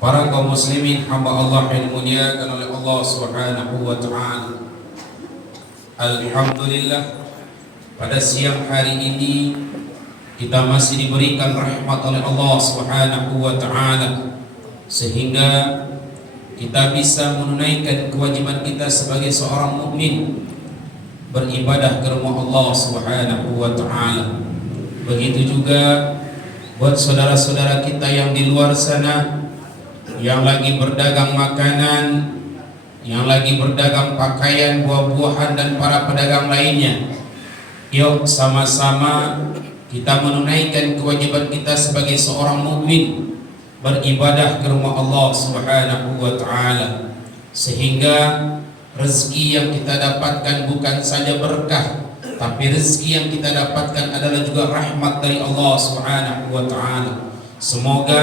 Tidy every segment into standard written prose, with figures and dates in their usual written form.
Para kaum muslimin hamba Allah yang dimuliakan oleh Allah Subhanahu wa taala. Alhamdulillah, pada siang hari ini kita masih diberikan rahmat oleh Allah Subhanahu wa taala sehingga kita bisa menunaikan kewajiban kita sebagai seorang mukmin, beribadah ke rumah Allah Subhanahu wa taala. Begitu juga buat saudara-saudara kita yang di luar sana, yang lagi berdagang makanan, yang lagi berdagang pakaian, buah-buahan, dan para pedagang lainnya. Yuk sama-sama kita menunaikan kewajiban kita sebagai seorang mukmin, beribadah ke rumah Allah Subhanahu wa taala, sehingga rezeki yang kita dapatkan bukan saja berkah, tapi rezeki yang kita dapatkan adalah juga rahmat dari Allah Subhanahu wa taala. Semoga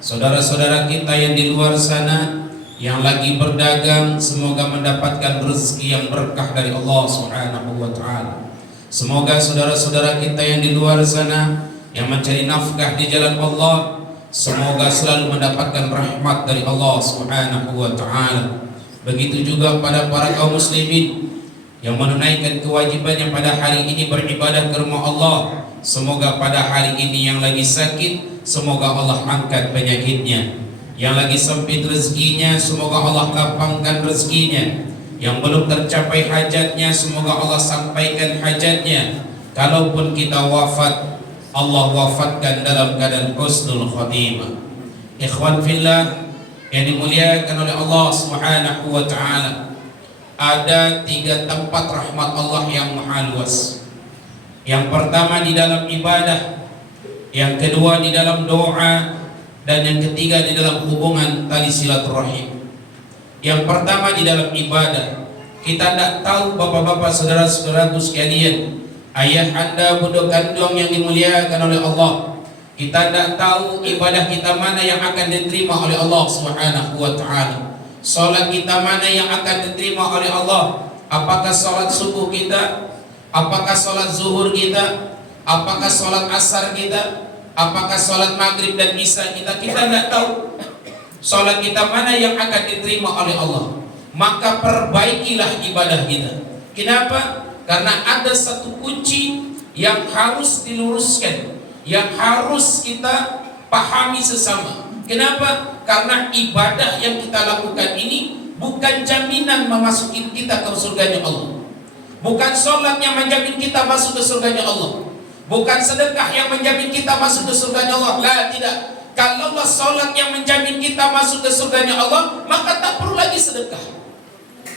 saudara-saudara kita yang di luar sana yang lagi berdagang, semoga mendapatkan rezeki yang berkah dari Allah Subhanahu wa taala. Semoga saudara-saudara kita yang di luar sana yang mencari nafkah di jalan Allah, semoga selalu mendapatkan rahmat dari Allah Subhanahu wa taala. Begitu juga pada para kaum muslimin yang menunaikan kewajibannya pada hari ini beribadah ke rumah Allah, semoga pada hari ini yang lagi sakit, semoga Allah angkat penyakitnya. Yang lagi sempit rezekinya, semoga Allah lapangkan rezekinya. Yang belum tercapai hajatnya, semoga Allah sampaikan hajatnya. Kalaupun kita wafat, Allah wafatkan dalam keadaan husnul khatimah. Ikhwan fillah yang dimuliakan oleh Allah Subhanahu wa taala, ada 3 tempat rahmat Allah yang maha luas. Yang pertama di dalam ibadah, yang kedua di dalam doa, dan yang ketiga di dalam hubungan tali silaturahim. Yang pertama di dalam ibadah, kita tidak tahu bapak-bapak, saudara-saudaraku sekalian, ayah anda, bunda kandung yang dimuliakan oleh Allah, kita tidak tahu ibadah kita mana yang akan diterima oleh Allah Subhanahu wa taala. Salat kita mana yang akan diterima oleh Allah? Apakah salat subuh kita? Apakah salat zuhur kita? Apakah salat asar kita? Apakah salat maghrib dan isya kita? Kita tidak tahu salat kita mana yang akan diterima oleh Allah. Maka perbaikilah ibadah kita. Kenapa? Karena ada satu kunci yang harus diluruskan, yang harus kita pahami sesama. Kenapa? Karena ibadah yang kita lakukan ini bukan jaminan memasuki kita ke surganya Allah. Bukan sholat yang menjamin kita masuk ke surganya Allah. Bukan sedekah yang menjamin kita masuk ke surganya Allah. Lah, tidak. Kalaulah sholat yang menjamin kita masuk ke surganya Allah, maka tak perlu lagi sedekah.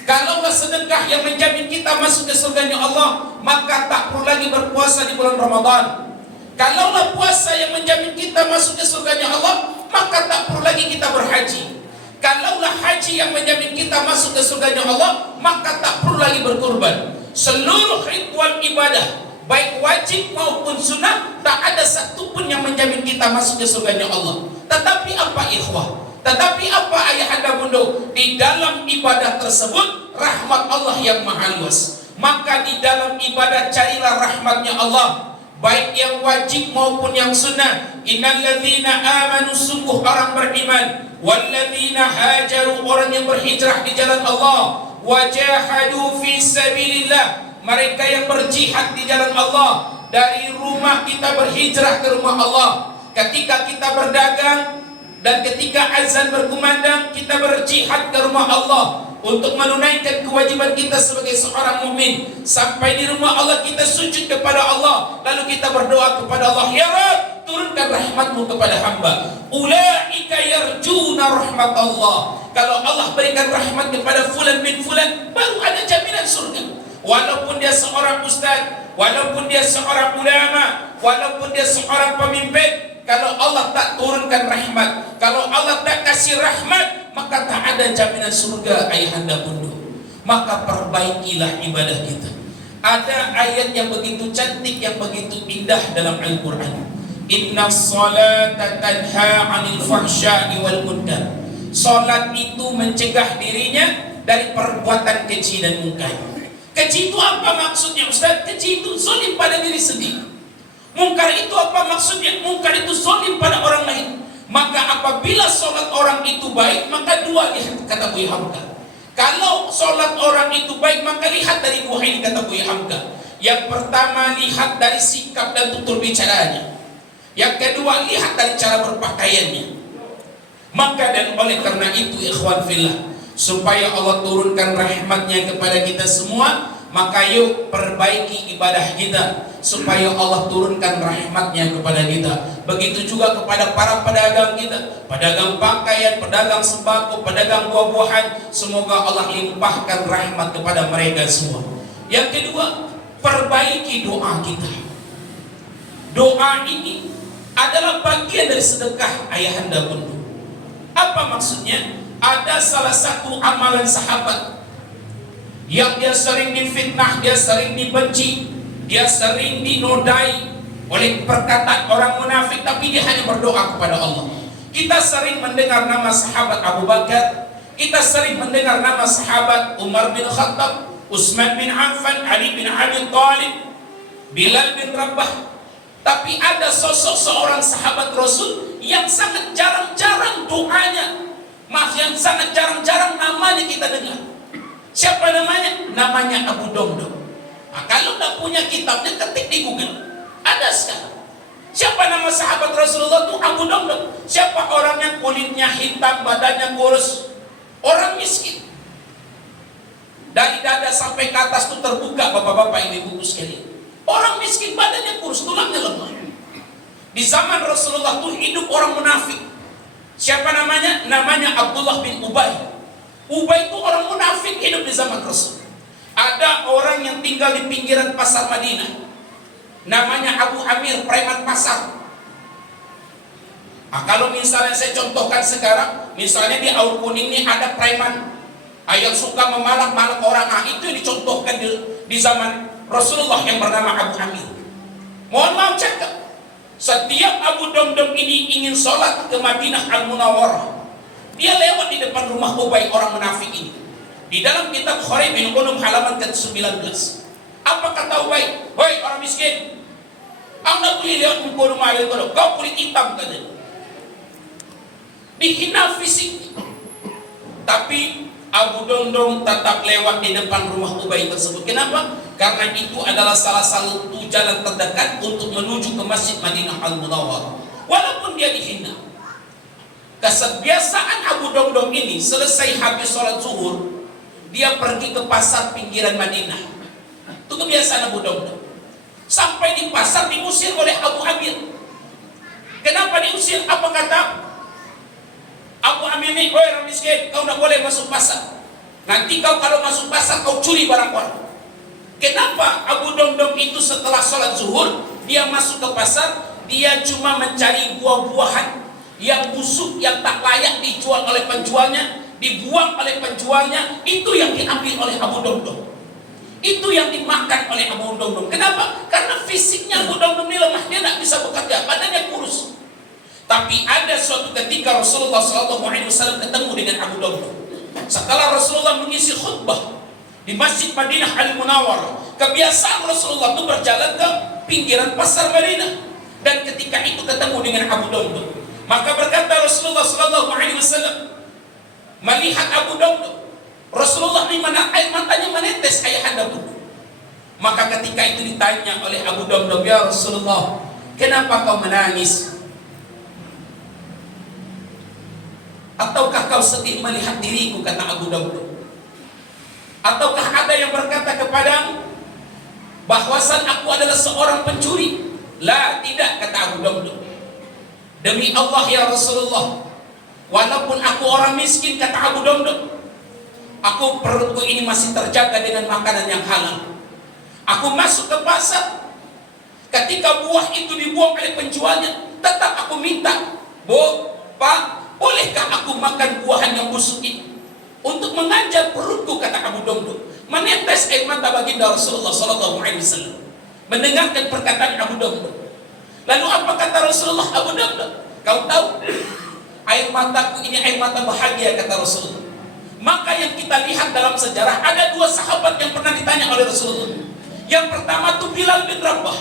Kalaulah sedekah yang menjamin kita masuk ke surganya Allah, maka tak perlu lagi berpuasa di bulan Ramadan. Kalaulah puasa yang menjamin kita masuk ke surganya Allah, maka tak perlu lagi kita berhaji. Kalaulah haji yang menjamin kita masuk ke surganya Allah, maka tak perlu lagi berkurban. Seluruh ritual ibadah, baik wajib maupun sunnah, tak ada satupun yang menjamin kita masuk ke surganya Allah. Tetapi apa ikhwah? Tetapi apa ayah anda bunda? Di dalam ibadah tersebut rahmat Allah yang maha luas. Maka di dalam ibadah carilah rahmatnya Allah, baik yang wajib maupun yang sunnah. Innalladzina amanu, sungguh orang beriman, walladzina hajaru, orang yang berhijrah di jalan Allah, wajahadu fi sabilillah, mereka yang berjihad di jalan Allah. Dari rumah kita berhijrah ke rumah Allah. Ketika kita berdagang dan ketika azan berkumandang, kita berjihad ke rumah Allah untuk menunaikan kewajiban kita sebagai seorang mukmin. Sampai di rumah Allah kita sujud kepada Allah, lalu kita berdoa kepada Allah, ya Rabb, turunkan rahmatmu kepada hamba. Ulaika yarjuna rahmat Allah. Kalau Allah berikan rahmat kepada fulan bin fulan, baru ada jaminan surga. Walaupun dia seorang ustaz, walaupun dia seorang ulama, walaupun dia seorang pemimpin, kalau Allah tak turunkan rahmat, kalau Allah tak kasih rahmat, maka tak ada jaminan surga ayahanda bunda. Maka perbaikilah ibadah kita. Ada ayat yang begitu cantik, yang begitu indah dalam Al-Quran. Inna salata tanha 'anil fahsya'i wal munkar. Salat itu mencegah dirinya dari perbuatan keji dan mungkar. Keji itu apa maksudnya Ustaz? Keji itu zalim pada diri sendiri. Mungkar itu apa maksudnya? Mungkar itu zalim pada orang lain. Maka apabila sholat orang itu baik, maka dua lihat, kata Buya Hamka. Kalau sholat orang itu baik, maka lihat dari dua ini, kata Buya Hamka. Yang pertama, lihat dari sikap dan tutur bicaranya. Yang kedua, lihat dari cara berpakaiannya. Maka dan oleh karena itu, ikhwan fillah, supaya Allah turunkan rahmatnya kepada kita semua, maka yuk perbaiki ibadah kita supaya Allah turunkan rahmatnya kepada kita. Begitu juga kepada para pedagang kita, pedagang pakaian, pedagang sembako, pedagang buah-buahan, semoga Allah limpahkan rahmat kepada mereka semua. Yang kedua, perbaiki doa kita. Doa ini adalah bagian dari sedekah ayahanda bunda. Apa maksudnya? Ada salah satu amalan sahabat yang dia sering difitnah, dia sering dibenci, dia sering dinodai oleh perkataan orang munafik, tapi dia hanya berdoa kepada Allah. Kita sering mendengar nama sahabat Abu Bakar, kita sering mendengar nama sahabat Umar bin Khattab, Utsman bin Affan, Ali bin Abi Thalib, Bilal bin Rabah. Tapi ada sosok seorang sahabat Rasul yang sangat jarang-jarang doanya, yang sangat jarang-jarang namanya kita dengar. Siapa namanya? Namanya Abu Domdom. Nah, kalau tidak punya kitabnya, ketik di Google. Ada sekarang. Siapa nama sahabat Rasulullah itu? Abu Domdom. Siapa orangnya? Kulitnya hitam, badannya kurus, orang miskin. Dari dada sampai ke atas itu terbuka, bapak-bapak ini ibu sekalian. Orang miskin, badannya kurus, tulangnya lemah. Di zaman Rasulullah itu hidup orang munafik. Siapa namanya? Namanya Abdullah bin Ubay. Ubay itu orang munafik hidup di zaman Rasul. Ada orang yang tinggal di pinggiran pasar Madinah, namanya Abu Amir, preman pasar. Nah, kalau misalnya saya contohkan sekarang, misalnya di Aur Kuning ini ada preman yang suka memalak-malak orang. Nah, itu yang dicontohkan di zaman Rasulullah yang bernama Abu Amir. Mohon maaf cakap, setiap Abu Domdom ini ingin sholat ke Madinah Al-Munawwarah, dia lewat di depan rumah Ubay, orang munafik ini. Di dalam kitab Khari bin Ulum halaman ke-19, apa kata Ubay? Hoi orang miskin, anda tuh lewat muka rumah itu, kau kulit hitam katanya. Dihina fisik. Tapi Abu Domdom tetap lewat di depan rumah Ubay tersebut. Kenapa? Karena itu adalah salah satu jalan terdekat untuk menuju ke Masjid Madinah Al-Munawwarah. Walaupun dia dihina, kebiasaan Abu Domdom ini selesai habis sholat zuhur, dia pergi ke pasar pinggiran Madinah. Itu kebiasaan Abu Domdom. Sampai di pasar diusir oleh Abu Amir. Kenapa diusir? Apa kata Abu Amir ini? Woi orang miskin, kau tidak boleh masuk pasar. Nanti kau kalau masuk pasar kau curi barang orang. Kenapa Abu Domdom itu setelah sholat zuhur dia masuk ke pasar, dia cuma mencari buah-buahan yang busuk, yang tak layak dijual oleh penjualnya, dibuang oleh penjualnya, itu yang diambil oleh Abu Domdom, itu yang dimakan oleh Abu Domdom. Kenapa? Karena fisiknya Abu Domdom ini lemah, dia tidak bisa bekerja, badannya kurus. Tapi ada suatu ketika Rasulullah SAW ketemu dengan Abu Domdom. Setelah Rasulullah mengisi khutbah di Masjid Madinah Al-Munawwarah, kebiasaan Rasulullah itu berjalan ke pinggiran pasar Madinah, dan ketika itu ketemu dengan Abu Domdom. Maka berkata Rasulullah SAW melihat Abu Domdom, Rasulullah di mana air matanya menetes ayahanda bunda. Maka ketika itu ditanya oleh Abu Domdom, ya Rasulullah, kenapa kau menangis? Ataukah kau sedih melihat diriku, kata Abu Domdom? Ataukah ada yang berkata kepadamu bahwasan aku adalah seorang pencuri? La, tidak, kata Abu Domdom. Demi Allah ya Rasulullah, walaupun aku orang miskin, kata Abu Domdom, aku perutku ini masih terjaga dengan makanan yang halal. Aku masuk ke pasar, ketika buah itu dibuang oleh penjualnya, tetap aku minta, Bu, Pak, bolehkah aku makan buahan yang busuk ini? Untuk mengajar perutku, kata Abu Domdom. Menetes air mata baginda Rasulullah SAW mendengarkan perkataan Abu Domdom. Lalu apa kata Rasulullah? Abu Domdom, kau tahu, air mataku ini air mata bahagia, kata Rasulullah. Maka yang kita lihat dalam sejarah, ada dua sahabat yang pernah ditanya oleh Rasulullah. Yang pertama itu Bilal bin Rabah.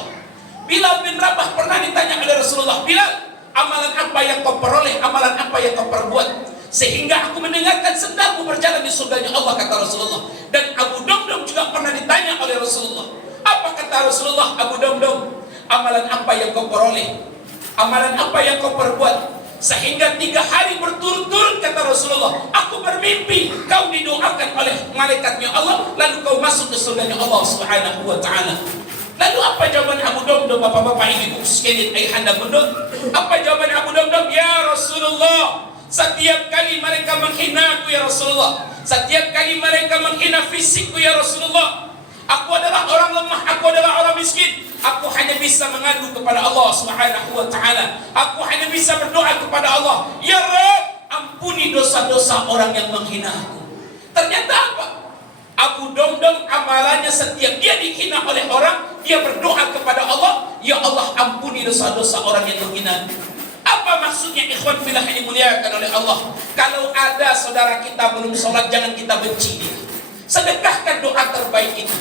Bilal bin Rabah pernah ditanya oleh Rasulullah, Bilal, Amalan apa yang kau peroleh? Amalan apa yang kau perbuat? Sehingga aku mendengarkan sendalmu berjalan di surganya Allah, kata Rasulullah. Dan Abu Damdam juga pernah ditanya oleh Rasulullah. Apa kata Rasulullah? Abu Damdam, amalan apa yang kau peroleh? Amalan apa yang kau perbuat? Sehingga 3 hari berturut-turut, kata Rasulullah, aku bermimpi kau didoakan oleh malaikatnya Allah, lalu kau masuk ke surganya Allah Subhanahu wa ta'ala. Lalu apa jawaban Abu Damdam, bapak-bapak ibu sekalian, ayahanda bundut? Apa jawaban Abu Damdam? Ya Rasulullah, setiap kali mereka menghina aku ya Rasulullah, setiap kali mereka menghina fisikku ya Rasulullah, aku adalah orang lemah, aku adalah orang miskin, aku hanya bisa mengadu kepada Allah Subhanahu wa ta'ala. Aku hanya bisa berdoa kepada Allah, ya Rabb, ampuni dosa-dosa orang yang menghina aku. Ternyata apa? Abu Damdam amalannya setiap dia dihina oleh orang, dia berdoa kepada Allah, ya Allah, ampuni dosa-dosa orang yang menghina. Apa maksudnya ikhwan fillah yang dimuliakan oleh Allah? Kalau ada saudara kita belum sholat, jangan kita benci dia. Sedekahkan doa terbaik kita.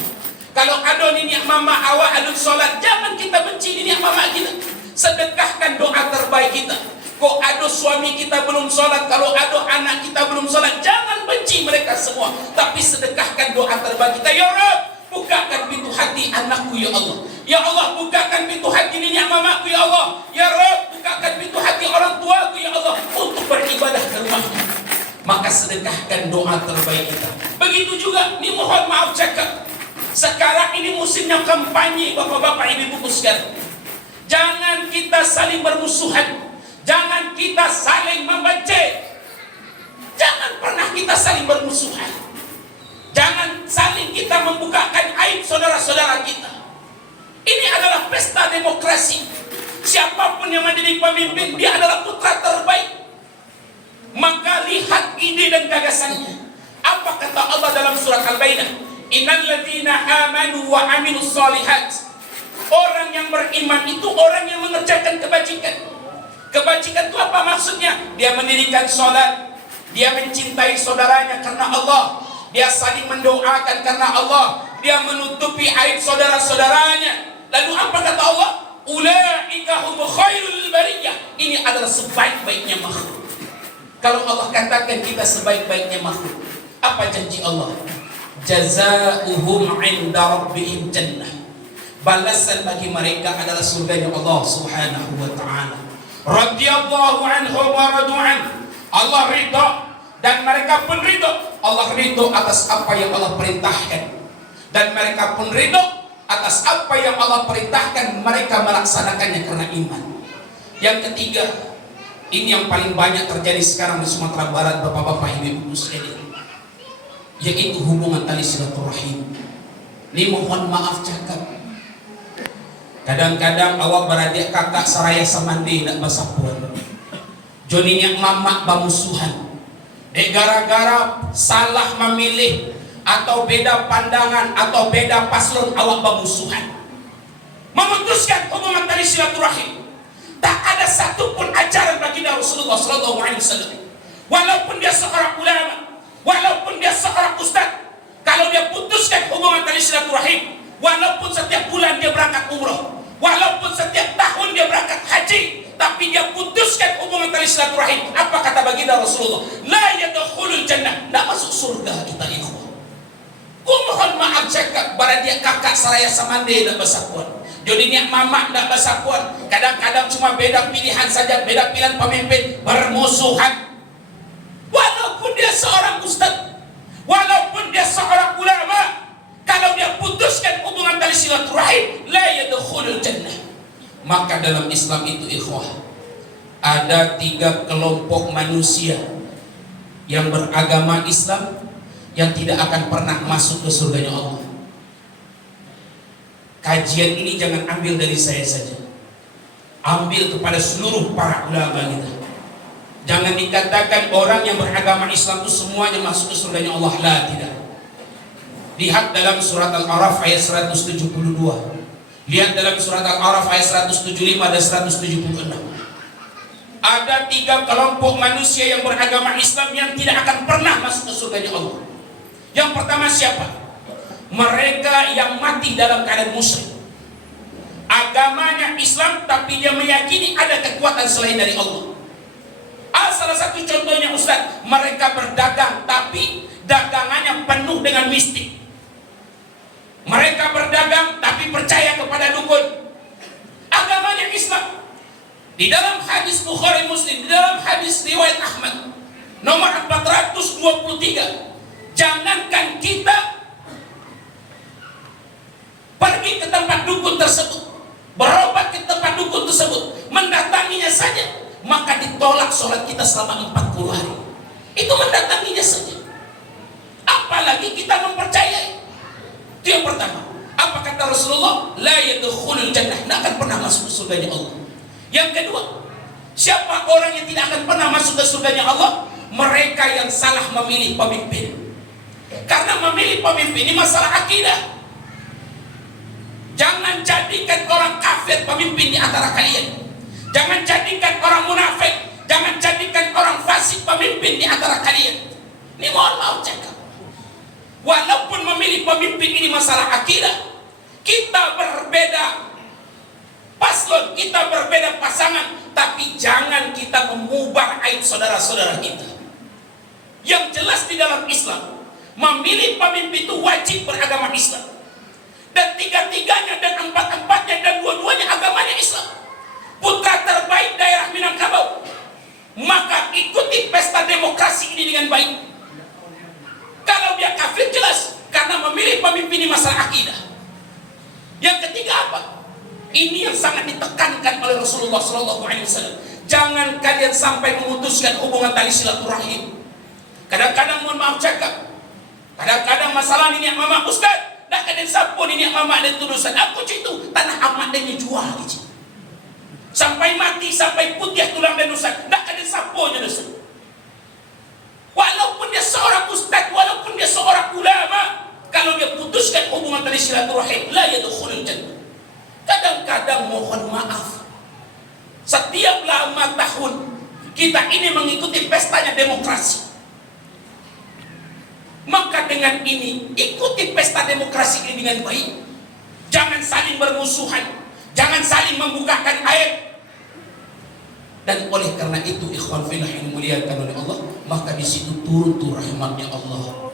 Kalau ada nenek mama awak alun sholat, jangan kita benci nenek mama kita. Sedekahkan doa terbaik kita. Kok ada suami kita belum sholat, kalau ada anak kita belum sholat, jangan benci mereka semua, tapi sedekahkan doa terbaik kita. Ya Rabb, bukakan pintu hati anakku ya Allah. Ya Allah, bukakan pintu hati nenek mamaku ya Allah. Ya Rabb, bukakan pintu hati orang tuaku ya Allah untuk beribadah ke rumahnya. Maka sedekahkan doa terbaik kita. Begitu juga, ini mohon maaf cakap, sekarang ini musimnya kampanye, bapak-bapak ibu-ibu sekalian. Jangan kita saling bermusuhan, jangan kita saling membenci, jangan pernah kita saling bermusuhan, jangan saling kita membukakan aib saudara-saudara kita. Ini adalah pesta demokrasi. Siapapun yang menjadi pemimpin, dia adalah putra terbaik. Maka lihat ide dan gagasannya. Apa kata Allah dalam surat Al-Baqarah? Innal ladzina amanu wa amilus shalihat. Orang yang beriman itu orang yang mengerjakan kebajikan. Kebajikan itu apa maksudnya? Dia mendirikan sholat, dia mencintai saudaranya karena Allah, dia saling mendoakan karena Allah, dia menutupi aib saudara-saudaranya. Lalu apa kata Allah? Ulaika hum khairul bariyah. Ini adalah sebaik-baiknya makhluk. Kalau Allah katakan kita sebaik-baiknya makhluk, apa janji Allah? Jazaohum 'inda rabbihim jannah. Balasan bagi mereka adalah surganya Allah Subhanahu wa ta'ala. Radhiyallahu anhum wa radu an. Allah ridha dan mereka pun ridha. Allah ridha atas apa yang Allah perintahkan, dan mereka pun ridha atas apa yang Allah perintahkan, mereka melaksanakannya karena iman. Yang ketiga, ini yang paling banyak terjadi sekarang di Sumatera Barat, bapak-bapak ibu-ibu sekalian, yaitu hubungan tali silaturahim. Ini mohon maaf cakap, kadang-kadang awak beradik kakak seraya semandi nak basapuan, joninya mamak bamusuhan, gara-gara salah memilih atau beda pandangan atau beda paslon, awak bamusuhan, memutuskan hubungan tali silaturahim. Tak ada satupun ajaran baginda Rasulullah SAW. Walaupun dia seorang ulama, walaupun dia seorang ustaz, kalau dia putuskan hubungan tali silaturahim, walaupun setiap bulan dia berangkat umroh, walaupun setiap tahun dia berangkat haji, tapi dia putuskan hubungan tali silaturahim, apa kata baginda Rasulullah? La yadkhulul jannah, tidak masuk surga kita ikhwan. Ku mohon maaf cakap, baradia kakak seraya samande dan basapuan, jodinya mama dan basapuan, kadang-kadang cuma beda pilihan saja, beda pilihan pemimpin, bermusuhan. Walaupun dia seorang ustaz, walaupun dia seorang ulama, kalau dia putuskan hubungan tali silaturahim, la yadkhulul jannah. Maka dalam Islam itu ikhwah, ada 3 kelompok manusia yang beragama Islam yang tidak akan pernah masuk ke surganya Allah. Kajian ini jangan ambil dari saya saja, ambil kepada seluruh para ulama kita. Jangan dikatakan orang yang beragama Islam itu semuanya masuk ke surganya Allah. La, tidak. Lihat dalam surat Al-A'raf ayat 172. Lihat dalam surat Al-A'raf ayat 175 dan 176. Ada 3 kelompok manusia yang beragama Islam yang tidak akan pernah masuk ke surganya Allah. Yang pertama siapa? Mereka yang mati dalam keadaan musyrik. Agamanya Islam, tapi dia meyakini ada kekuatan selain dari Allah. Salah satu contohnya Ustaz, mereka berdagang tapi dagangannya penuh dengan mistik. Mereka berdagang tapi percaya kepada dukun. Agamanya Islam. Di dalam hadis Bukhari Muslim, di dalam hadis riwayat Ahmad nomor 423, jangankan kita pergi ke tempat dukun tersebut, berobat ke tempat dukun tersebut, mendatanginya saja, maka ditolak sholat kita selama 40 hari. Itu mendatanginya saja. Apalagi kita mempercayai. Itu yang pertama. Apa kata Rasulullah? La yadkhulul jannah, tidak akan pernah masuk ke surganya Allah. Yang kedua, siapa orang yang tidak akan pernah masuk ke surganya Allah? Mereka yang salah memilih pemimpin. Karena memilih pemimpin ini masalah akidah. Jangan jadikan orang kafir pemimpin di antara kalian. Jangan jadikan orang munafik, jangan jadikan orang fasik pemimpin di antara kalian. Ini mohon maaf cakap. Walaupun memilih pemimpin ini masalah akidah, kita berbeda paslon, kita berbeda pasangan, tapi jangan kita mengubah aib saudara-saudara kita. Yang jelas di dalam Islam, memilih pemimpin itu wajib beragama Islam. Dan tiga-tiganya dan empat-empatnya dan dua-duanya agamanya Islam. Putra terbaik daerah Minangkabau, maka ikuti pesta demokrasi ini dengan baik. Kalau dia kafir jelas, karena memilih pemimpin ini masalah akidah. Yang ketiga apa? Ini yang sangat ditekankan oleh Rasulullah SAW. Jangan kalian sampai memutuskan hubungan tali silaturahim. Kadang-kadang mohon maaf cakap, kadang-kadang masalah ini yang mama Ustaz, dah kalian sapun ini yang mama dan tudusan. Aku itu tanah amat dan jual gitu. Sampai mati, sampai putih tulang dan ustaz, dah kalian sapun dosa. Walaupun dia seorang ustaz, walaupun dia seorang ulama, kalau dia putuskan hubungan tali silaturahim, la yadkhulul jannah. Kadang-kadang mohon maaf, setiap lama tahun kita ini mengikuti pestanya demokrasi. Maka dengan ini ikuti pesta demokrasi ini dengan baik. Jangan saling bermusuhan, jangan saling membukakan aib. Dan oleh karena itu ikhwan fillah yang dimuliakan oleh Allah, maka di situ turun tuh rahmatnya Allah.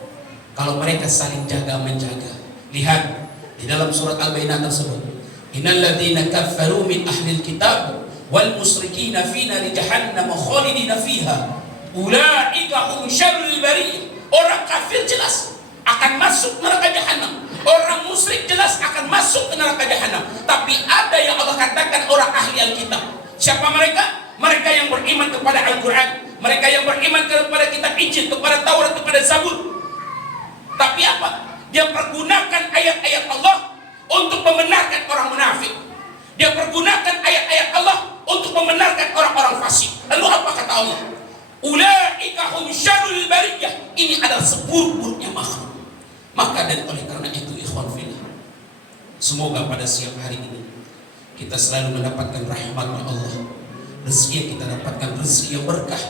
Kalau mereka saling jaga menjaga. Lihat di dalam surat Al-Baqarah tersebut, innal ladzina kafaru min ahlil kitab wal musyrikina fi nari jahannam khalidina fiha ulaika hum syarrul bariyah. Orang kafir jelas akan masuk neraka jahanam. Orang musyrik jelas akan masuk ke neraka jahanam. Tapi ada yang Allah katakan orang ahli Alkitab. Siapa mereka? Mereka yang beriman kepada Al-Quran, mereka yang beriman kepada kitab Injil, kepada Taurat, kepada Zabur. Tapi apa? Dia pergunakan ayat-ayat Allah untuk membenarkan orang munafik. Dia pergunakan ayat-ayat Allah untuk membenarkan orang-orang fasik. Lalu apa kata Allah? Ulaika hum syarrul bariyah. Ini adalah seburuk-buruknya makhluk. Maka dan oleh karena itu ikhwan fillah, semoga pada siang hari ini kita selalu mendapatkan rahmat Allah. Rezeki yang kita dapatkan rezeki yang berkah.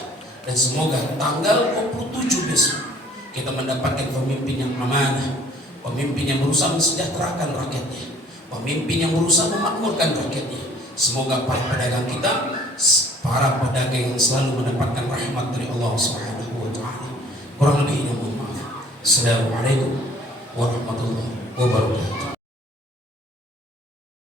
Dan semoga tanggal 27 besok kita mendapatkan pemimpin yang amanah, pemimpin yang berusaha mensejahterakan rakyatnya, pemimpin yang berusaha memakmurkan rakyatnya. Semoga para pedagang kita, para pedagang yang selalu mendapatkan rahmat dari Allah Subhanahu wa taala. Kurang lebihnya mohon maaf. Assalamualaikum warahmatullahi wabarakatuh.